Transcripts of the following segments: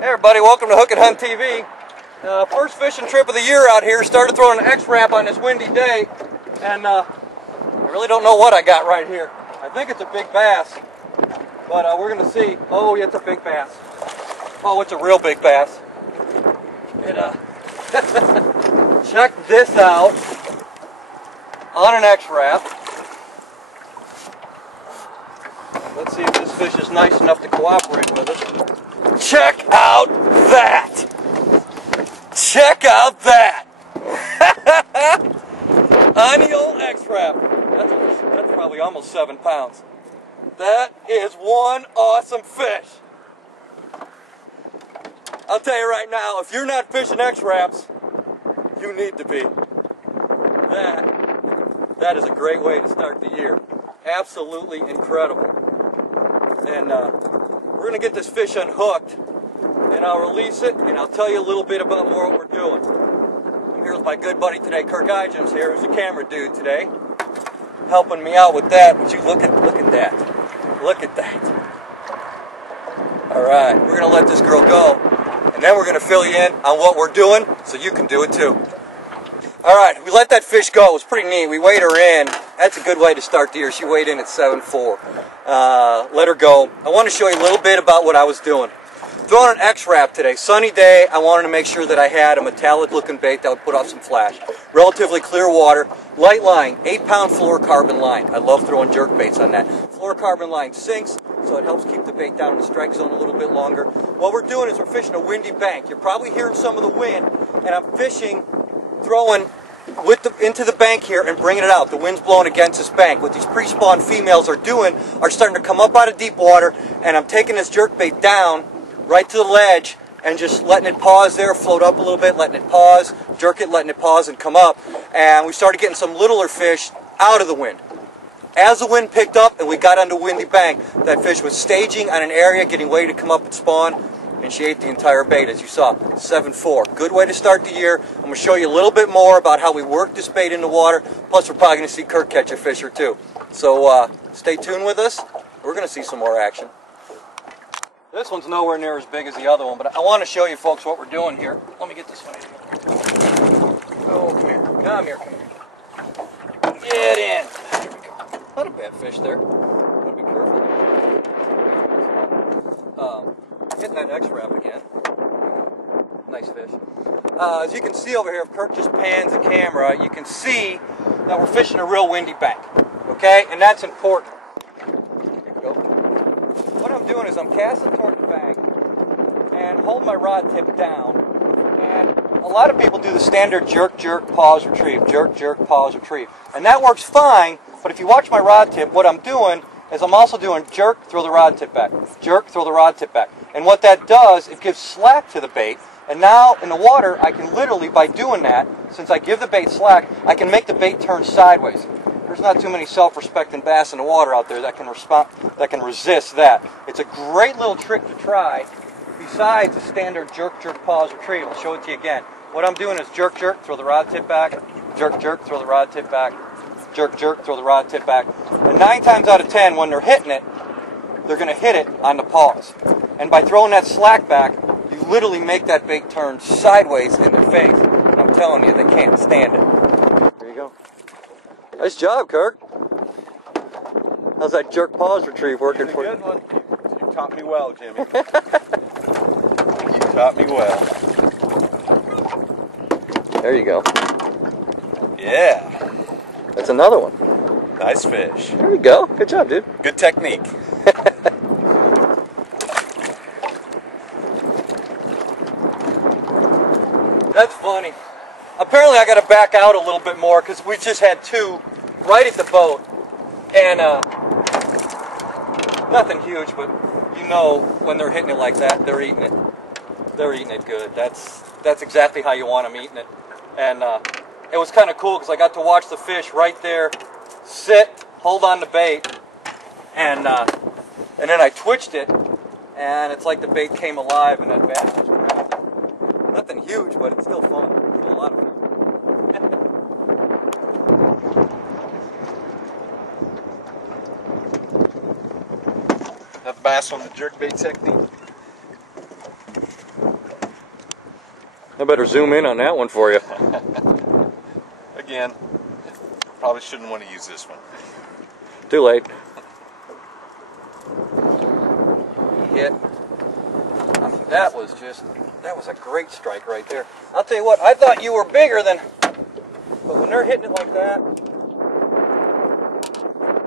Hey everybody, welcome to Hook and Hunt TV. First fishing trip of the year out here. Started throwing an X-Rap on this windy day, and I really don't know what I got right here. I think it's a big bass, but we're going to see. Oh, yeah, it's a big bass. Oh, it's a real big bass. And check this out on an X-Rap. Let's see if this fish is nice enough to cooperate with us. Check out that! Check out that! On the old X-Rap. That's probably almost 7 pounds. That is one awesome fish. I'll tell you right now, if you're not fishing X-Raps, you need to be. That is a great way to start the year. Absolutely incredible. And we're going to get this fish unhooked, and I'll release it, and I'll tell you a little bit about more what we're doing. I'm here with my good buddy today, Kirk Ijams here, who's a camera dude today, helping me out with that. Would you look at that? Look at that. All right, we're going to let this girl go, and then we're going to fill you in on what we're doing so you can do it too. All right, we let that fish go. It was pretty neat. We weighed her in. That's a good way to start the year. She weighed in at 7.4. Let her go. I want to show you a little bit about what I was doing. Throwing an X-Rap today. Sunny day. I wanted to make sure that I had a metallic looking bait that would put off some flash. Relatively clear water. Light line. 8-pound fluorocarbon line. I love throwing jerk baits on that. Fluorocarbon line sinks, so it helps keep the bait down in the strike zone a little bit longer. What we're doing is we're fishing a windy bank. You're probably hearing some of the wind, and I'm fishing, throwing into the bank here and bringing it out. The wind's blowing against this bank. What these pre-spawn females are doing are starting to come up out of deep water, and I'm taking this jerk bait down right to the ledge and just letting it pause there, float up a little bit, letting it pause, jerk it, letting it pause and come up. And we started getting some littler fish out of the wind. As the wind picked up and we got onto a windy bank, that fish was staging on an area, getting ready to come up and spawn, and she ate the entire bait, as you saw. 7.4. Good way to start the year. I'm going to show you a little bit more about how we work this bait in the water. Plus, we're probably going to see Kirk catch a fish or two. So stay tuned with us. We're going to see some more action. This one's nowhere near as big as the other one, but I want to show you folks what we're doing here. Let me get this one in here. Oh, come here. Come here, come here. Get in. There we go. Not a bad fish there. Gotta be careful. Hitting that X-Rap again. Nice fish. As you can see over here, if Kirk just pans the camera, you can see that we're fishing a real windy bank. Okay? And that's important. Here we go. What I'm doing is I'm casting toward the bank and hold my rod tip down. And a lot of people do the standard jerk, jerk, pause, retrieve. Jerk, jerk, pause, retrieve. And that works fine, but if you watch my rod tip, what I'm doing is I'm also doing jerk, throw the rod tip back. Jerk, throw the rod tip back. And what that does, it gives slack to the bait. And now in the water, I can literally, by doing that, since I give the bait slack, I can make the bait turn sideways. There's not too many self-respecting bass in the water out there that can resist that. It's a great little trick to try, besides the standard jerk, jerk, pause, retrieve. I'll show it to you again. What I'm doing is jerk, jerk, throw the rod tip back, jerk, jerk, throw the rod tip back, jerk, jerk, throw the rod tip back. And 9 times out of 10, when they're hitting it, they're going to hit it on the pause. And by throwing that slack back, you literally make that bait turn sideways in their face. And I'm telling you, they can't stand it. There you go. Nice job, Kirk. How's that jerk pause retrieve working for you? Good one. You taught me well, Jimmy. You taught me well. There you go. Yeah. That's another one. Nice fish. There you go. Good job, dude. Good technique. That's funny. Apparently I got to back out a little bit more because we just had 2 right at the boat. And nothing huge, but you know when they're hitting it like that, they're eating it. They're eating it good. That's exactly how you want them eating it. And it was kind of cool because I got to watch the fish right there sit, hold on the bait, and then I twitched it, and it's like the bait came alive and that bass was grabbed. Nothing huge, but it's still fun. It's still a lot of fun. Have the bass on the jerkbait technique. I better zoom in on that one for you. Again, probably shouldn't want to use this one. Too late. Hit. That was a great strike right there. I'll tell you what, I thought you were bigger than, but when they're hitting it like that,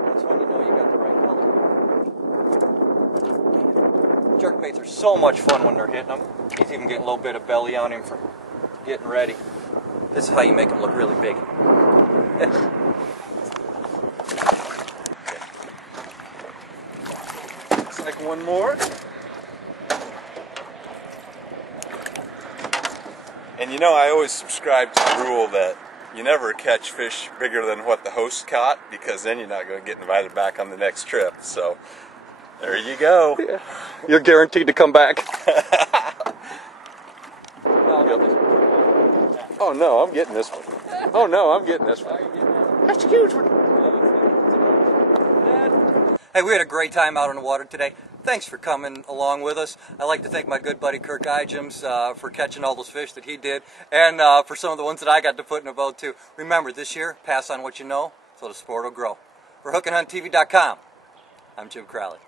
that's when you know you got the right color. Jerkbaits are so much fun when they're hitting them. He's even getting a little bit of belly on him for getting ready. This is how you make them look really big. Looks like one more. And you know, I always subscribe to the rule that you never catch fish bigger than what the host caught, because then you're not going to get invited back on the next trip. So, there you go. Yeah. You're guaranteed to come back. Oh no, I'm getting this one. Oh no, I'm getting this one. That's a huge one. Hey, we had a great time out on the water today. Thanks for coming along with us. I'd like to thank my good buddy Kirk Ijams for catching all those fish that he did, and for some of the ones that I got to put in a boat too. Remember, this year, pass on what you know so the sport will grow. For HookandHuntTV.com, I'm Jim Crowley.